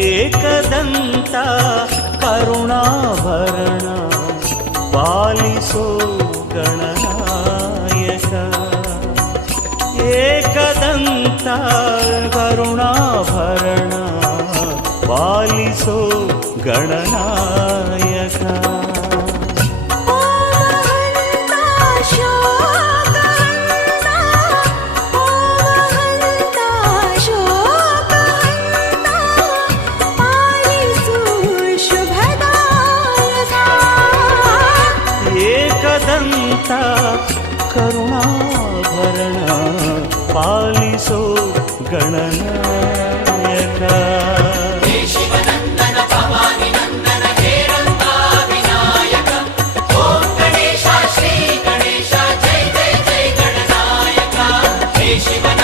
ಏಕದಂತ ಕರುಣಾಭರಣ ಪಾಲಿಸೋ ಗಣನಾಯಕ ಏಕದಂತ ಕರುಣಾಭರಣ ಪಾಲಿಸೋ ಗಣನಾಯಕ ಜಗದಂತ ಕರುಣಾಭರಣ ಪಾಲಿಸೋ ಗಣನಾಯಕ ಶಿವನ